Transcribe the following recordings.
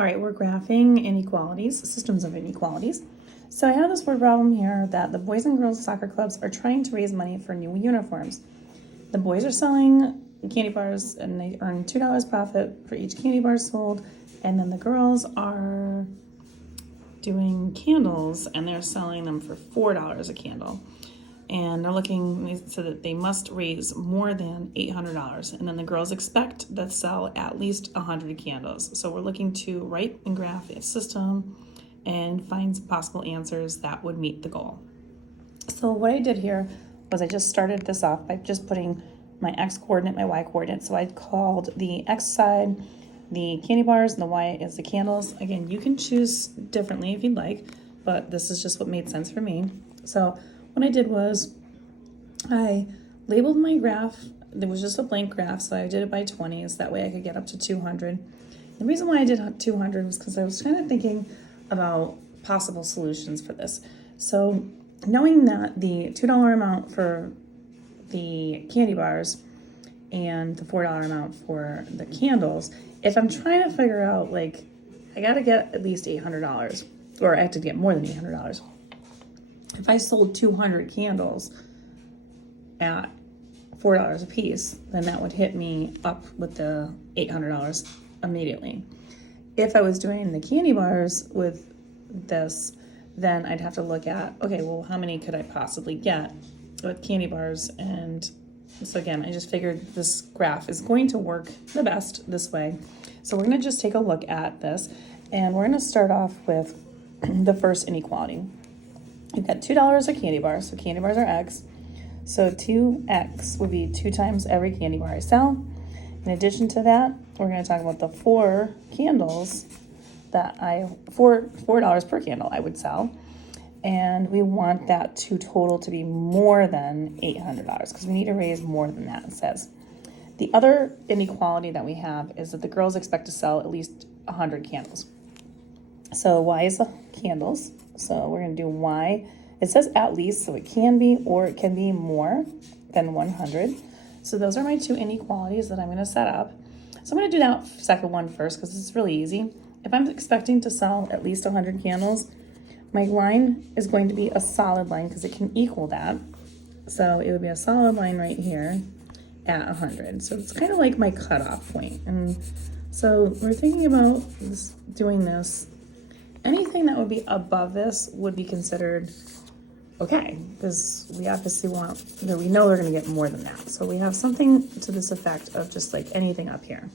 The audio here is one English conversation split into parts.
All right, we're graphing inequalities, systems of inequalities. So I have this word problem here that the boys and girls soccer clubs are trying to raise money for new uniforms. The boys are selling candy bars and they earn $2 profit for each candy bar sold. And then the girls are doing candles and they're selling them for $4 a candle. And they're looking so that they must raise more than $800. And then the girls expect to sell at least 100 candles. So we're looking to write and graph a system and find some possible answers that would meet the goal. So what I did here was I just started this off by just putting my x coordinate, my y coordinate. So I called the x side the candy bars and the y is the candles. Again, you can choose differently if you'd like, but this is just what made sense for me. So what I did was I labeled my graph. There was just a blank graph, so I did it by 20s. That way I could get up to 200. The reason why I did 200 was because I was kind of thinking about possible solutions for this. So knowing that the $2 amount for the candy bars and the $4 amount for the candles, if I'm trying to figure out, like, I got to get at least $800, or I have to get more than $800. If I sold 200 candles at $4 a piece, then that would hit me up with the $800 immediately. If I was doing the candy bars with this, then I'd have to look at, okay, well, how many could I possibly get with candy bars? And so again, I just figured this graph is going to work the best this way. So we're going to just take a look at this, and we're going to start off with the first inequality. You've got $2 a candy bar, so candy bars are x. So 2x would be 2 times every candy bar I sell. In addition to that, we're going to talk about the 4 candles that $4 per candle I would sell. And we want that to total to be more than $800 because we need to raise more than that, it says. The other inequality that we have is that the girls expect to sell at least 100 candles. So y is the candles. So we're going to do y. It says at least, so it can be or it can be more than 100. So those are my 2 inequalities that I'm going to set up. So I'm going to do that second one first because it's really easy. If I'm expecting to sell at least 100 candles, my line is going to be a solid line because it can equal that. So it would be a solid line right here at 100. So it's kind of like my cutoff point. And so we're thinking about doing this. Anything that would be above this would be considered okay, because we obviously want, we know they're going to get more than that. So we have something to this effect of just like anything up here.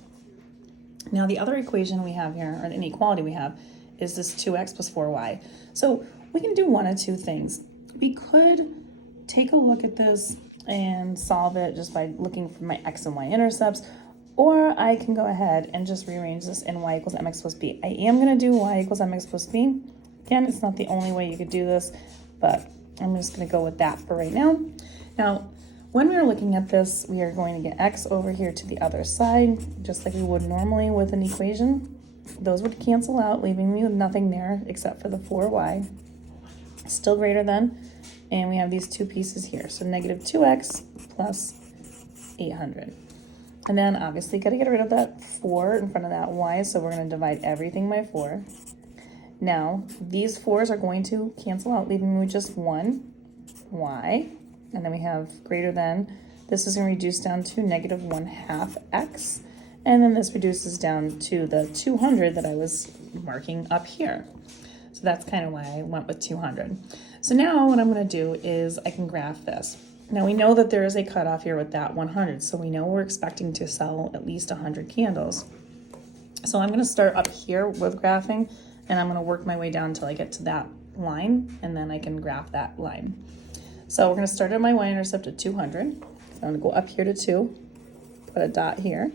Now the other equation we have here, or the inequality we have, is this 2x plus 4y. So we can do one of 2 things. We could take a look at this and solve it just by looking for my x and y intercepts, or I can go ahead and just rearrange this in y equals mx plus b. I am going to do y equals mx plus b. Again, it's not the only way you could do this, but I'm just going to go with that for right now. Now, when we're looking at this, we are going to get x over here to the other side, just like we would normally with an equation. Those would cancel out, leaving me with nothing there except for the 4y, still greater than, and we have these 2 pieces here. So negative 2x plus 800. And then obviously got to get rid of that 4 in front of that y, so we're going to divide everything by 4. Now, these 4's are going to cancel out, leaving me with just 1 y, and then we have greater than. This is going to reduce down to negative 1/2 x. And then this reduces down to the 200 that I was marking up here. So that's kind of why I went with 200. So now what I'm going to do is I can graph this. Now we know that there is a cutoff here with that 100. So we know we're expecting to sell at least 100 candles. So I'm going to start up here with graphing, and I'm going to work my way down until I get to that line, and then I can graph that line. So we're going to start at my y-intercept at 200. I'm going to go up here to 2, put a dot here.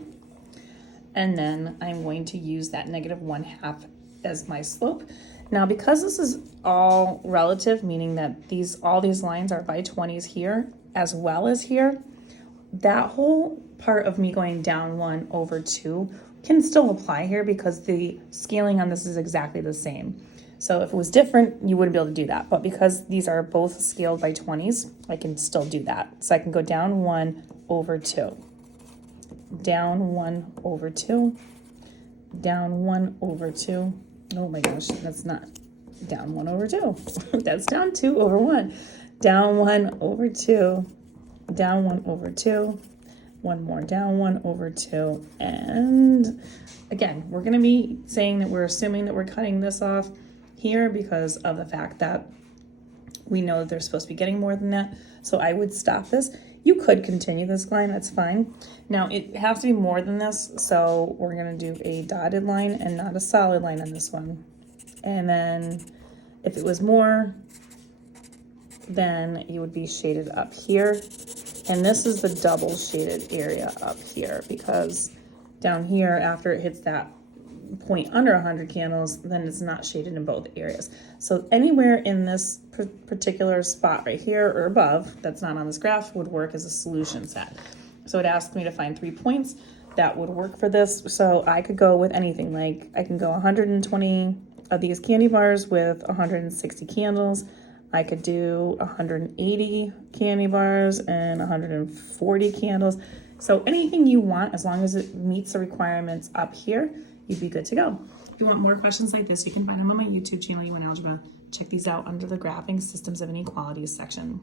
And then I'm going to use that negative 1/2 as my slope. Now, because this is all relative, meaning that all these lines are by 20s here as well as here, that whole part of me going down 1 over 2 can still apply here because the scaling on this is exactly the same. So if it was different, you wouldn't be able to do that. But because these are both scaled by 20s, I can still do that. So I can go down 1 over 2. Down 1 over 2, down 1 over 2. Oh my gosh, that's not down 1 over 2. That's down 2 over 1. Down 1 over 2. Down 1 over 2. One more, down 1 over 2. And again, we're going to be saying that we're assuming that we're cutting this off here because of the fact that we know that they're supposed to be getting more than that. So I would stop this. You could continue this line, that's fine. Now it has to be more than this, so we're gonna do a dotted line and not a solid line on this one. And then if it was more, then you would be shaded up here. And this is the double shaded area up here, because down here, after it hits that point under 100 candles, then it's not shaded in both areas. So anywhere in this particular spot right here or above that's not on this graph would work as a solution set. So it asked me to find 3 points that would work for this. So I could go with anything, like I can go 120 of these candy bars with 160 candles. I could do 180 candy bars and 140 candles. So anything you want, as long as it meets the requirements up here, you'd be good to go. If you want more questions like this, you can find them on my YouTube channel, You Want Algebra. Check these out under the Graphing Systems of Inequalities section.